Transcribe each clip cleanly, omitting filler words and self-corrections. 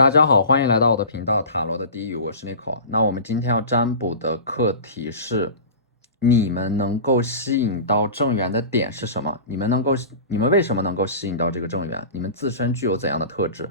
大家好，欢迎来到我的频道塔罗的第一语，我是 Nico。那我们今天要占卜的课题是：你们能够吸引到正缘的点是什么？你们为什么能够吸引到这个正缘？你们自身具有怎样的特质？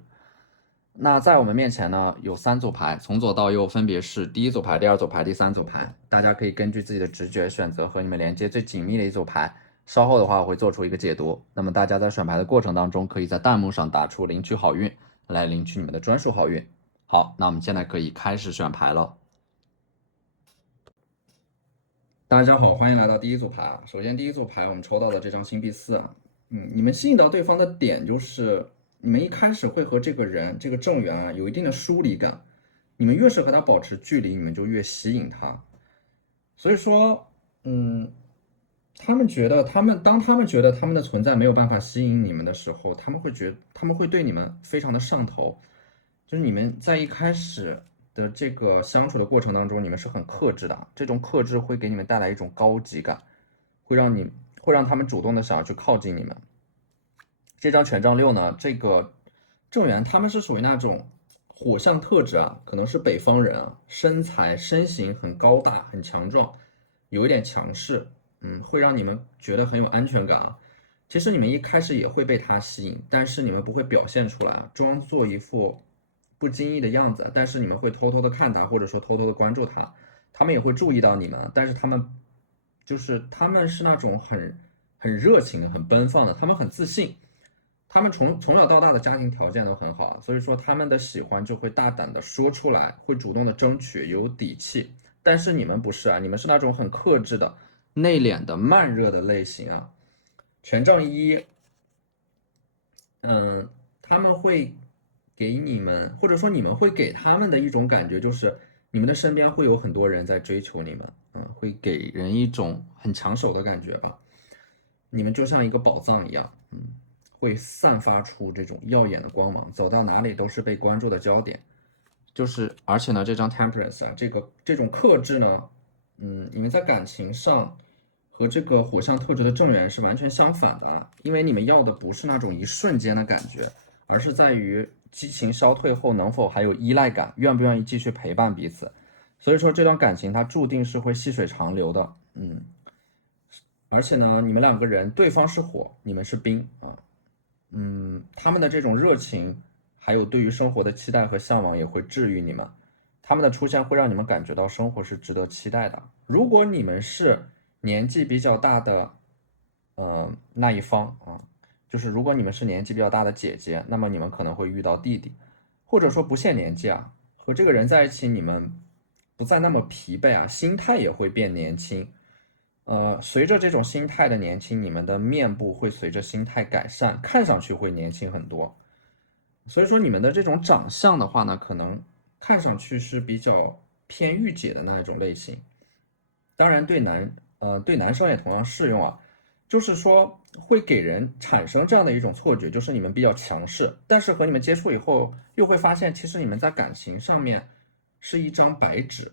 那在我们面前呢，有三组牌，从左到右分别是第一组牌、第二组牌、第三组牌。大家可以根据自己的直觉选择和你们连接最紧密的一组牌。稍后的话，我会做出一个解读。那么大家在选牌的过程当中，可以在弹幕上打出领取好运，来领取你们的专属好运。好，那我们现在可以开始选牌了。大家好，欢迎来到第一组牌啊。首先，第一组牌我们抽到的这张星币四啊，你们吸引到对方的点就是你们一开始会和这个人这个正缘啊有一定的疏离感，你们越是和他保持距离，你们就越吸引他。所以说，当他们觉得他们的存在没有办法吸引你们的时候，他们会对你们非常的上头。就是你们在一开始的这个相处的过程当中，你们是很克制的，这种克制会给你们带来一种高级感，会让他们主动的想要去靠近你们。这张权杖六呢，这个正缘他们是属于那种火象特质啊，可能是北方人啊，身形很高大，很强壮，有一点强势，会让你们觉得很有安全感啊。其实你们一开始也会被他吸引，但是你们不会表现出来啊，装作一副不经意的样子，但是你们会偷偷的看他，或者说偷偷的关注他，他们也会注意到你们，但是他们是那种很热情的、很奔放的，他们很自信，他们从小到大的家庭条件都很好，所以说他们的喜欢就会大胆的说出来，会主动的争取，有底气。但是你们不是啊，你们是那种很克制的、内敛的、慢热的类型啊。权杖一，他们会给你们，或者说你们会给他们的一种感觉，就是你们的身边会有很多人在追求你们，会给人一种很抢手的感觉吧。你们就像一个宝藏一样，会散发出这种耀眼的光芒，走到哪里都是被关注的焦点。而且呢，这张 Temperance 啊，这种克制呢，你们在感情上和这个火象特质的正缘是完全相反的啊，因为你们要的不是那种一瞬间的感觉，而是在于激情消退后能否还有依赖感，愿不愿意继续陪伴彼此。所以说这段感情它注定是会细水长流的，而且呢，你们两个人，对方是火，你们是冰啊，他们的这种热情，还有对于生活的期待和向往也会治愈你们。他们的出现会让你们感觉到生活是值得期待的。如果你们是年纪比较大的，那一方啊，就是如果你们是年纪比较大的姐姐，那么你们可能会遇到弟弟，或者说不限年纪啊，和这个人在一起，你们不再那么疲惫啊，心态也会变年轻。随着这种心态的年轻，你们的面部会随着心态改善，看上去会年轻很多。所以说你们的这种长相的话呢，可能看上去是比较偏御姐的那一种类型。当然对男生也同样适用啊，就是说会给人产生这样的一种错觉，就是你们比较强势，但是和你们接触以后，又会发现其实你们在感情上面是一张白纸。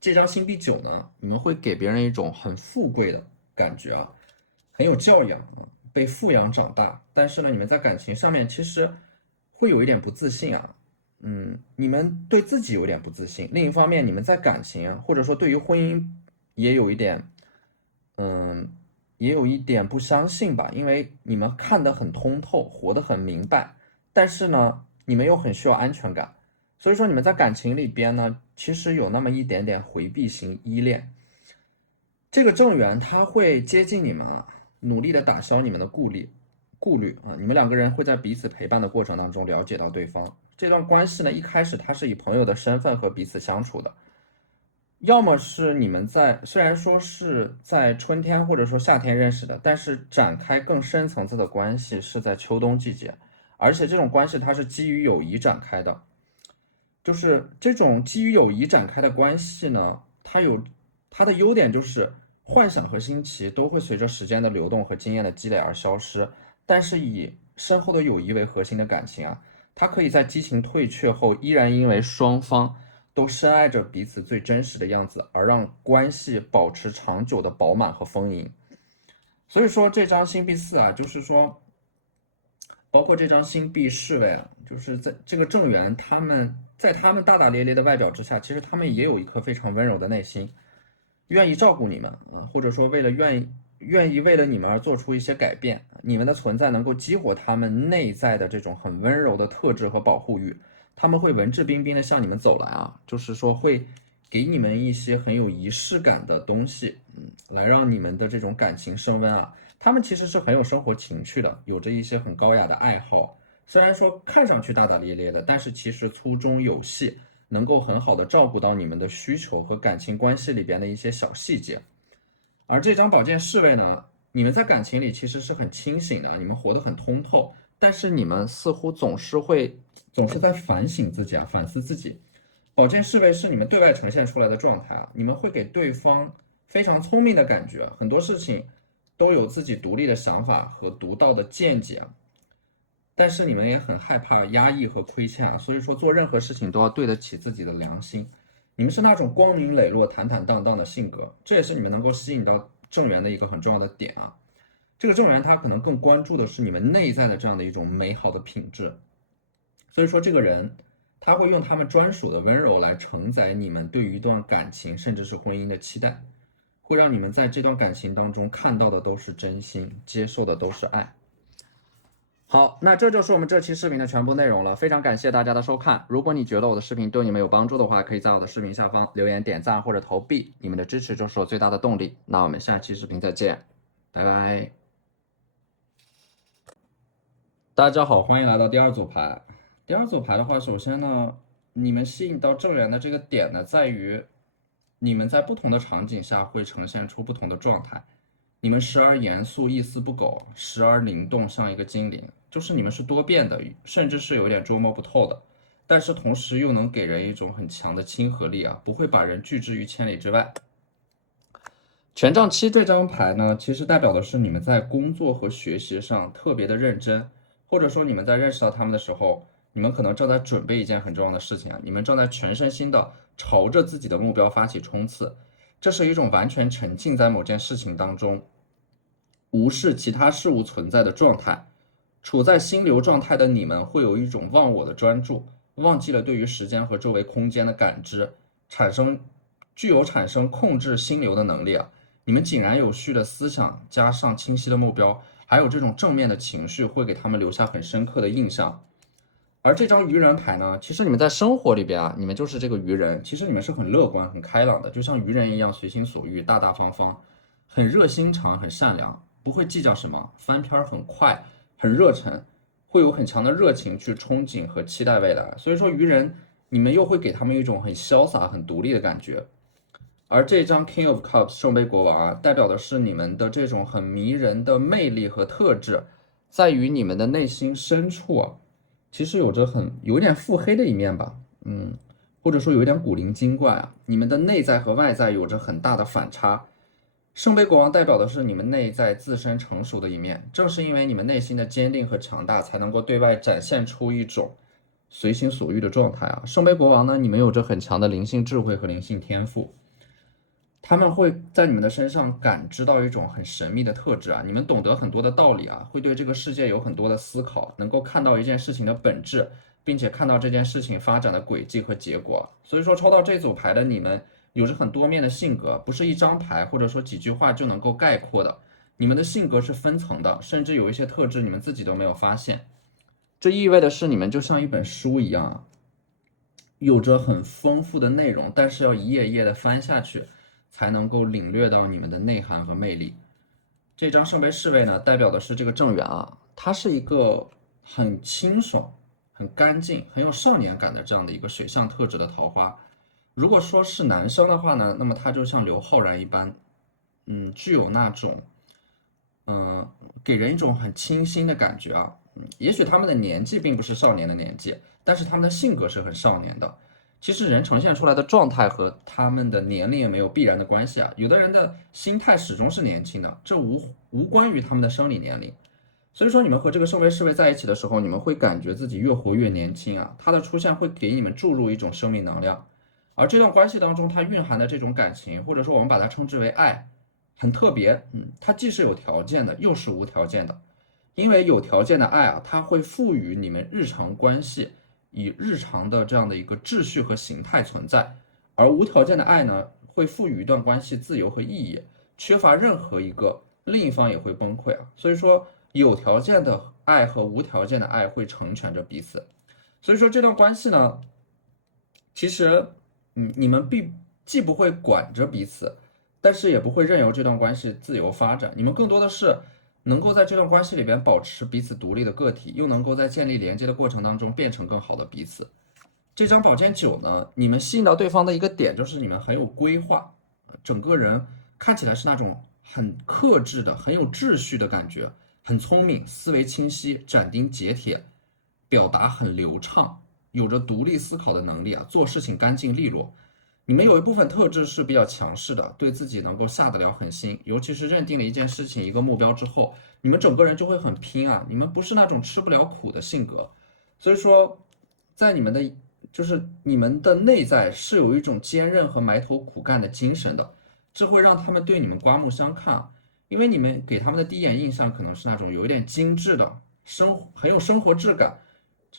这张星币九呢，你们会给别人一种很富贵的感觉啊，很有教养啊，被富养长大。但是呢，你们在感情上面其实会有一点不自信啊，你们对自己有点不自信。另一方面，你们在感情啊，或者说对于婚姻也有一点，嗯，也有一点不相信吧，因为你们看得很通透，活得很明白，但是呢，你们又很需要安全感。所以说你们在感情里边呢，其实有那么一点点回避型依恋。这个正缘他会接近你们啊，努力的打消你们的顾虑啊。你们两个人会在彼此陪伴的过程当中了解到对方。这段关系呢，一开始他是以朋友的身份和彼此相处的，要么是你们虽然说是在春天或者说夏天认识的，但是展开更深层次的关系是在秋冬季节，而且这种关系它是基于友谊展开的。就是这种基于友谊展开的关系呢，它的优点就是幻想和新奇都会随着时间的流动和经验的积累而消失，但是以深厚的友谊为核心的感情啊，它可以在激情退却后，依然因为双方都深爱着彼此最真实的样子，而让关系保持长久的饱满和丰盈。所以说这张星币四啊，就是说包括这张星币侍卫啊，就是在这个正缘，他们大大咧咧的外表之下，其实他们也有一颗非常温柔的内心，愿意照顾你们啊，或者说愿意为了你们而做出一些改变。你们的存在能够激活他们内在的这种很温柔的特质和保护欲，他们会文质彬彬的向你们走来啊，就是说会给你们一些很有仪式感的东西，来让你们的这种感情升温啊。他们其实是很有生活情趣的，有着一些很高雅的爱好，虽然说看上去大大咧咧的，但是其实粗中有细，能够很好的照顾到你们的需求和感情关系里边的一些小细节。而这张宝剑侍卫呢，你们在感情里其实是很清醒的，你们活得很通透，但是你们似乎总是在反省自己啊，反思自己。宝剑侍卫是你们对外呈现出来的状态啊，你们会给对方非常聪明的感觉，很多事情都有自己独立的想法和独到的见解啊。但是你们也很害怕压抑和亏欠啊，所以说做任何事情都要对得起自己的良心。你们是那种光明磊落、坦坦荡荡的性格，这也是你们能够吸引到正缘的一个很重要的点啊。这个正缘他可能更关注的是你们内在的这样的一种美好的品质，所以说这个人他会用他们专属的温柔来承载你们对于一段感情甚至是婚姻的期待，会让你们在这段感情当中看到的都是真心，接受的都是爱。好，那这就是我们这期视频的全部内容了，非常感谢大家的收看。如果你觉得我的视频对你们有帮助的话，可以在我的视频下方留言、点赞或者投币，你们的支持就是我最大的动力。那我们下期视频再见，拜拜。大家好，欢迎来到第二组牌。第二组牌的话，首先呢，你们吸引到正缘的这个点呢，在于你们在不同的场景下会呈现出不同的状态。你们时而严肃一丝不苟，时而灵动像一个精灵，就是你们是多变的，甚至是有点捉摸不透的，但是同时又能给人一种很强的亲和力啊，不会把人拒之于千里之外。权杖七这张牌呢，其实代表的是你们在工作和学习上特别的认真，或者说你们在认识到他们的时候，你们可能正在准备一件很重要的事情啊，你们正在全身心的朝着自己的目标发起冲刺，这是一种完全沉浸在某件事情当中，无视其他事物存在的状态。处在心流状态的你们会有一种忘我的专注，忘记了对于时间和周围空间的感知，具有产生控制心流的能力啊。你们井然有序的思想加上清晰的目标，还有这种正面的情绪，会给他们留下很深刻的印象。而这张愚人牌呢，其实你们在生活里边啊，你们就是这个愚人，其实你们是很乐观、很开朗的，就像愚人一样，随心所欲、大大方方，很热心肠、很善良，不会计较什么，翻篇很快，很热忱，会有很强的热情去憧憬和期待未来。所以说，愚人你们又会给他们一种很潇洒、很独立的感觉。而这张 King of Cups 圣杯国王啊，代表的是你们的这种很迷人的魅力和特质，在于你们的内心深处啊，其实有点腹黑的一面吧，或者说有一点古灵精怪啊。你们的内在和外在有着很大的反差。圣杯国王代表的是你们内在自身成熟的一面，正是因为你们内心的坚定和强大，才能够对外展现出一种随心所欲的状态啊。圣杯国王呢，你们有着很强的灵性智慧和灵性天赋。他们会在你们的身上感知到一种很神秘的特质啊，你们懂得很多的道理啊，会对这个世界有很多的思考，能够看到一件事情的本质，并且看到这件事情发展的轨迹和结果。所以说抽到这组牌的你们有着很多面的性格，不是一张牌或者说几句话就能够概括的，你们的性格是分层的，甚至有一些特质你们自己都没有发现。这意味的是你们就像一本书一样啊，有着很丰富的内容，但是要一页一页的翻下去，才能够领略到你们的内涵和魅力。这张圣杯侍卫呢，代表的是这个正缘啊，它是一个很清爽、很干净、很有少年感的这样的一个水象特质的桃花。如果说是男生的话呢，那么他就像刘昊然一般，具有那种，给人一种很清新的感觉啊。也许他们的年纪并不是少年的年纪，但是他们的性格是很少年的。其实人呈现出来的状态和他们的年龄也没有必然的关系啊。有的人的心态始终是年轻的，这无关于他们的生理年龄。所以说，你们和这个圣杯侍卫在一起的时候，你们会感觉自己越活越年轻啊。他的出现会给你们注入一种生命能量，而这段关系当中，它蕴含的这种感情，或者说我们把它称之为爱，很特别。它既是有条件的，又是无条件的。因为有条件的爱啊，它会赋予你们日常关系以日常的这样的一个秩序和形态存在，而无条件的爱呢，会赋予一段关系自由和意义，缺乏任何一个，另一方也会崩溃啊。所以说，有条件的爱和无条件的爱会成全着彼此。所以说这段关系呢，其实，你们既不会管着彼此，但是也不会任由这段关系自由发展。你们更多的是能够在这段关系里边保持彼此独立的个体，又能够在建立连接的过程当中变成更好的彼此。这张宝剑九呢，你们吸引到对方的一个点就是你们很有规划，整个人看起来是那种很克制的、很有秩序的感觉，很聪明，思维清晰，斩钉截铁，表达很流畅，有着独立思考的能力啊，做事情干净利落。你们有一部分特质是比较强势的，对自己能够下得了狠心，尤其是认定了一件事情、一个目标之后，你们整个人就会很拼啊。你们不是那种吃不了苦的性格，所以说，在你们的内在是有一种坚韧和埋头苦干的精神的，这会让他们对你们刮目相看，因为你们给他们的第一眼印象可能是那种有一点精致的很有生活质感，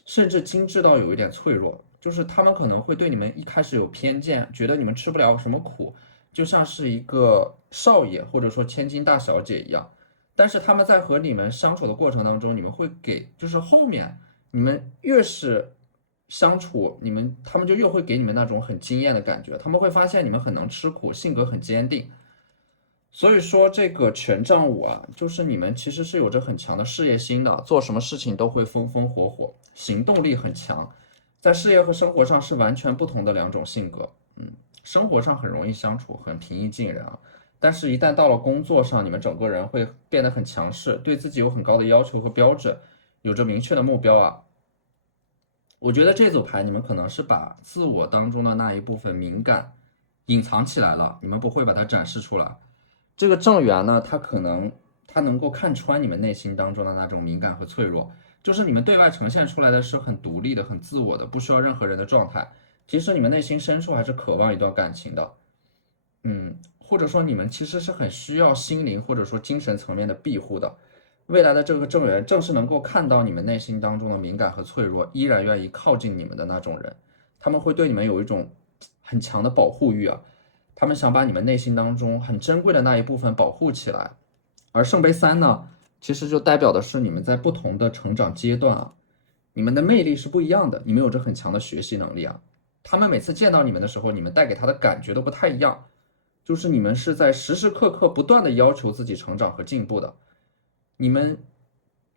甚至精致到有一点脆弱，就是他们可能会对你们一开始有偏见，觉得你们吃不了什么苦，就像是一个少爷或者说千金大小姐一样。但是他们在和你们相处的过程当中，你们会就是后面你们越是相处，他们就越会给你们那种很惊艳的感觉，他们会发现你们很能吃苦，性格很坚定。所以说这个权杖五啊，就是你们其实是有着很强的事业心的，做什么事情都会风风火火，行动力很强，在事业和生活上是完全不同的两种性格。生活上很容易相处，很平易近人啊，但是一旦到了工作上，你们整个人会变得很强势，对自己有很高的要求和标准，有着明确的目标啊。我觉得这组牌你们可能是把自我当中的那一部分敏感隐藏起来了，你们不会把它展示出来。这个正缘呢，它能够看穿你们内心当中的那种敏感和脆弱，就是你们对外呈现出来的是很独立的、很自我的，不需要任何人的状态。其实你们内心深处还是渴望一段感情的，或者说你们其实是很需要心灵或者说精神层面的庇护的。未来的这个正缘正是能够看到你们内心当中的敏感和脆弱，依然愿意靠近你们的那种人。他们会对你们有一种很强的保护欲啊，他们想把你们内心当中很珍贵的那一部分保护起来。而圣杯三呢，其实就代表的是你们在不同的成长阶段啊，你们的魅力是不一样的，你们有着很强的学习能力啊。他们每次见到你们的时候，你们带给他的感觉都不太一样，就是你们是在时时刻刻不断的要求自己成长和进步的。你们，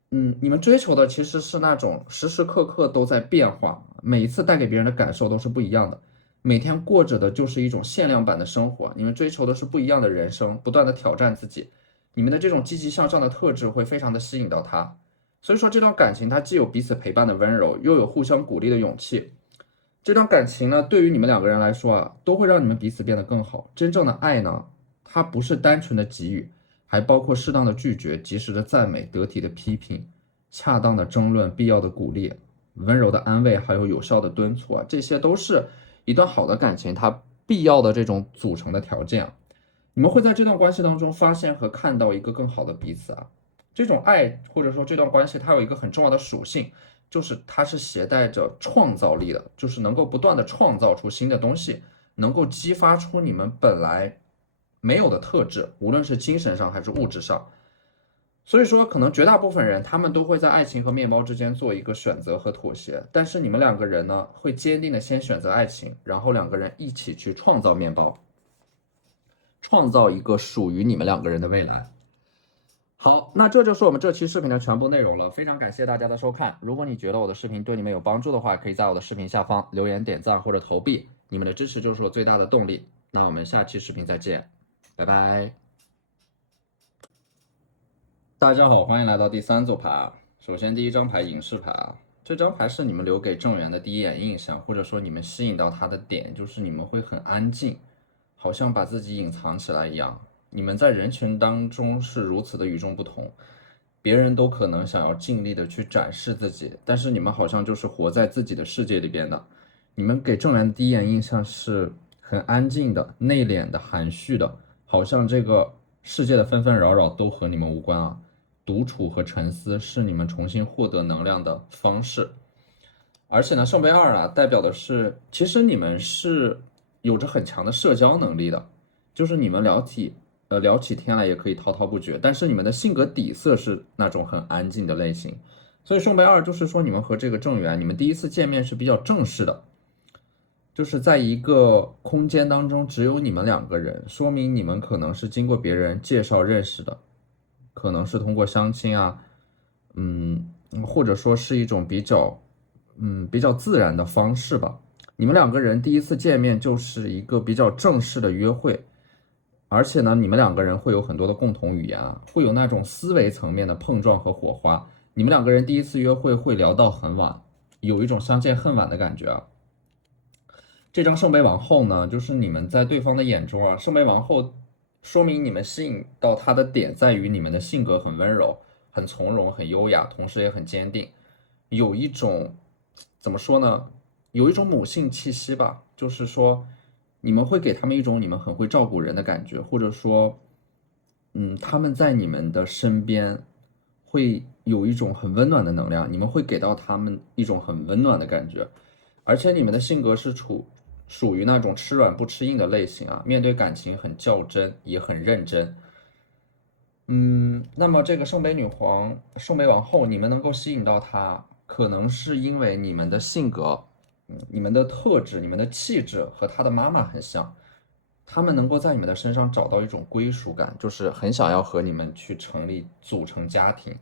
你们追求的其实是那种时时刻刻都在变化，每一次带给别人的感受都是不一样的。每天过着的就是一种限量版的生活，你们追求的是不一样的人生，不断的挑战自己。你们的这种积极向上的特质会非常的吸引到他。所以说这段感情它既有彼此陪伴的温柔，又有互相鼓励的勇气。这段感情呢，对于你们两个人来说啊，都会让你们彼此变得更好。真正的爱呢，它不是单纯的给予，还包括适当的拒绝、及时的赞美、得体的批评、恰当的争论、必要的鼓励、温柔的安慰，还有有效的敦促啊，这些都是一段好的感情它必要的这种组成的条件啊。你们会在这段关系当中发现和看到一个更好的彼此啊。这种爱或者说这段关系，它有一个很重要的属性，就是它是携带着创造力的，就是能够不断的创造出新的东西，能够激发出你们本来没有的特质，无论是精神上还是物质上。所以说，可能绝大部分人他们都会在爱情和面包之间做一个选择和妥协，但是你们两个人呢，会坚定的先选择爱情，然后两个人一起去创造面包，创造一个属于你们两个人的未来。好，那这就是我们这期视频的全部内容了，非常感谢大家的收看。如果你觉得我的视频对你们有帮助的话，可以在我的视频下方留言、点赞或者投币，你们的支持就是我最大的动力。那我们下期视频再见，拜拜。大家好，欢迎来到第三组牌。首先第一张牌隐士牌啊，这张牌是你们留给正缘的第一眼印象，或者说你们吸引到他的点，就是你们会很安静，好像把自己隐藏起来一样。你们在人群当中是如此的与众不同，别人都可能想要尽力的去展示自己，但是你们好像就是活在自己的世界里边的。你们给正缘的第一眼印象是很安静的、内敛的、含蓄的，好像这个世界的纷纷扰扰都和你们无关啊。独处和沉思是你们重新获得能量的方式。而且呢，圣杯二啊，代表的是，其实你们是有着很强的社交能力的，就是你们聊起天来也可以滔滔不绝，但是你们的性格底色是那种很安静的类型。所以圣杯二就是说，你们和这个正缘，你们第一次见面是比较正式的，就是在一个空间当中只有你们两个人，说明你们可能是经过别人介绍认识的，可能是通过相亲啊，或者说是一种比较自然的方式吧。你们两个人第一次见面就是一个比较正式的约会，而且呢，你们两个人会有很多的共同语言啊，会有那种思维层面的碰撞和火花。你们两个人第一次约会会聊到很晚，有一种相见恨晚的感觉啊。这张圣杯王后呢，就是你们在对方的眼中啊，圣杯王后说明你们吸引到他的点在于你们的性格很温柔、很从容、很优雅，同时也很坚定，有一种怎么说呢？有一种母性气息吧，就是说你们会给他们一种你们很会照顾人的感觉，或者说，他们在你们的身边会有一种很温暖的能量，你们会给到他们一种很温暖的感觉。而且你们的性格是属于那种吃软不吃硬的类型啊，面对感情很较真，也很认真。那么这个圣杯女皇、圣杯王后，你们能够吸引到她，可能是因为你们的性格，你们的特质、你们的气质和她的妈妈很像，他们能够在你们的身上找到一种归属感，就是很想要和你们去组成家庭。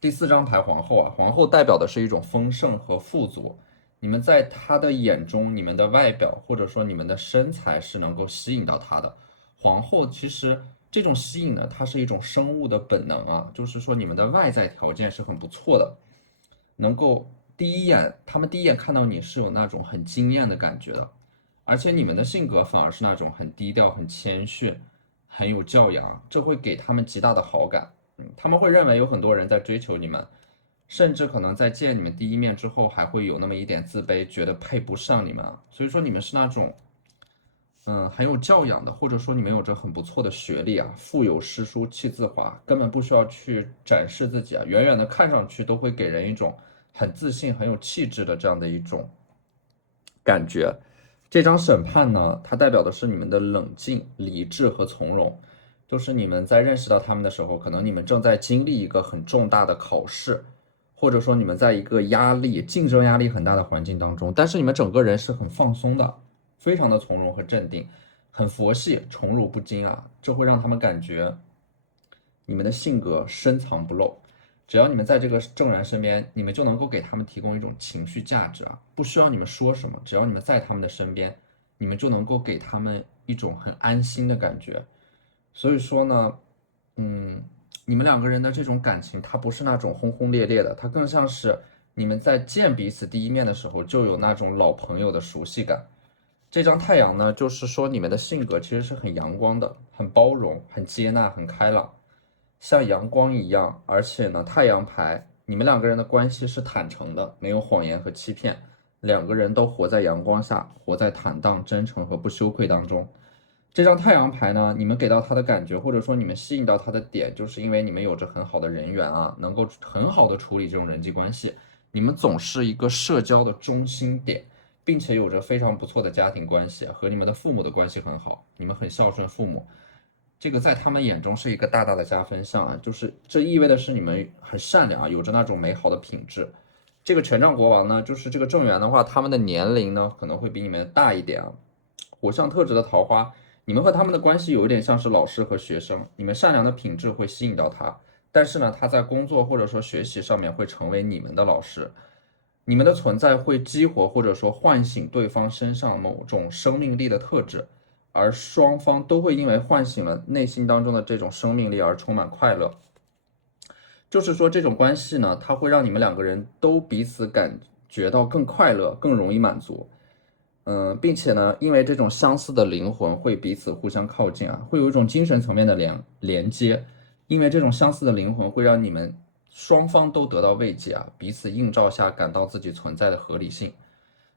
第四张牌皇后啊，皇后代表的是一种丰盛和富足。你们在她的眼中，你们的外表或者说你们的身材是能够吸引到她的。皇后其实这种吸引呢，它是一种生物的本能啊，就是说你们的外在条件是很不错的，能够他们第一眼看到你是有那种很惊艳的感觉的，而且你们的性格反而是那种很低调、很谦逊、很有教养，这会给他们极大的好感。他们会认为有很多人在追求你们，甚至可能在见你们第一面之后，还会有那么一点自卑，觉得配不上你们啊。所以说你们是那种，很有教养的，或者说你们有着很不错的学历啊，腹有诗书气自华，根本不需要去展示自己啊，远远的看上去都会给人一种很自信、很有气质的这样的一种感觉。这张审判呢，它代表的是你们的冷静、理智和从容。就是你们在认识到他们的时候，可能你们正在经历一个很重大的考试，或者说你们在一个竞争压力很大的环境当中，但是你们整个人是很放松的，非常的从容和镇定，很佛系，宠辱不惊啊，这会让他们感觉你们的性格深藏不露。只要你们在这个正然身边，你们就能够给他们提供一种情绪价值啊，不需要你们说什么，只要你们在他们的身边，你们就能够给他们一种很安心的感觉。所以说呢，你们两个人的这种感情，它不是那种轰轰烈烈的，它更像是你们在见彼此第一面的时候就有那种老朋友的熟悉感。这张太阳呢，就是说你们的性格其实是很阳光的，很包容、很接纳、很开朗，像阳光一样。而且呢，太阳牌，你们两个人的关系是坦诚的，没有谎言和欺骗，两个人都活在阳光下，活在坦荡、真诚和不羞愧当中。这张太阳牌呢，你们给到他的感觉，或者说你们吸引到他的点，就是因为你们有着很好的人缘啊，能够很好的处理这种人际关系，你们总是一个社交的中心点，并且有着非常不错的家庭关系，和你们的父母的关系很好，你们很孝顺父母，这个在他们眼中是一个大大的加分项啊，就是这意味的是你们很善良啊，有着那种美好的品质。这个权杖国王呢，就是这个正缘的话，他们的年龄呢可能会比你们大一点啊。火象特质的桃花，你们和他们的关系有一点像是老师和学生，你们善良的品质会吸引到他，但是呢，他在工作或者说学习上面会成为你们的老师，你们的存在会激活或者说唤醒对方身上某种生命力的特质，而双方都会因为唤醒了内心当中的这种生命力而充满快乐。就是说，这种关系呢，它会让你们两个人都彼此感觉到更快乐，更容易满足。并且呢，因为这种相似的灵魂会彼此互相靠近啊，会有一种精神层面的连接，因为这种相似的灵魂会让你们双方都得到慰藉啊，彼此映照下感到自己存在的合理性。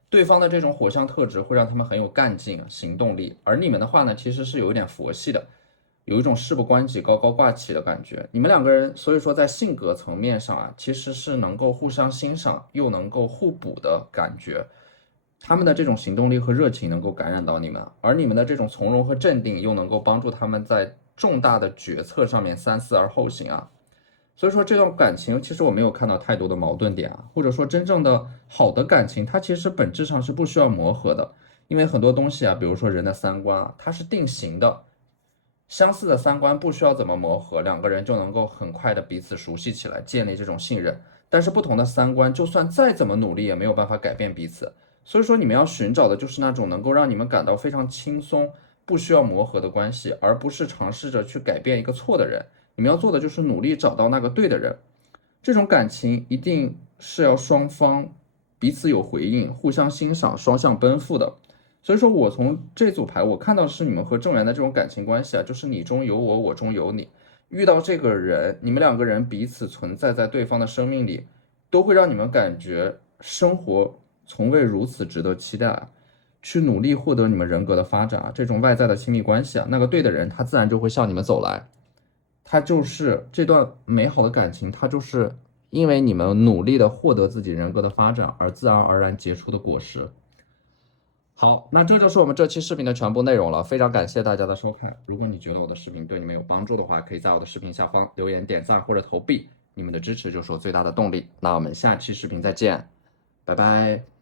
对方的这种火象特质会让他们很有干劲啊，行动力，而你们的话呢，其实是有一点佛系的，有一种事不关己高高挂起的感觉。你们两个人所以说在性格层面上啊，其实是能够互相欣赏又能够互补的感觉。他们的这种行动力和热情能够感染到你们，而你们的这种从容和镇定又能够帮助他们在重大的决策上面三思而后行啊。所以说这段感情其实我没有看到太多的矛盾点啊，或者说真正的好的感情，它其实本质上是不需要磨合的，因为很多东西啊，比如说人的三观啊，它是定型的，相似的三观不需要怎么磨合，两个人就能够很快的彼此熟悉起来，建立这种信任。但是不同的三观，就算再怎么努力，也没有办法改变彼此。所以说，你们要寻找的就是那种能够让你们感到非常轻松、不需要磨合的关系，而不是尝试着去改变一个错的人。你们要做的就是努力找到那个对的人。这种感情一定是要双方彼此有回应，互相欣赏，双向奔赴的。所以说我从这组牌我看到是你们和正缘的这种感情关系啊，就是你中有我，我中有你。遇到这个人，你们两个人彼此存在在对方的生命里，都会让你们感觉生活从未如此值得期待啊，去努力获得你们人格的发展啊，这种外在的亲密关系啊，那个对的人他自然就会向你们走来。它就是这段美好的感情，它就是因为你们努力的获得自己人格的发展而自然而然结出的果实。好，那这就是我们这期视频的全部内容了，非常感谢大家的收看。如果你觉得我的视频对你们有帮助的话，可以在我的视频下方留言、点赞或者投币，你们的支持就是我最大的动力。那我们下期视频再见，拜拜。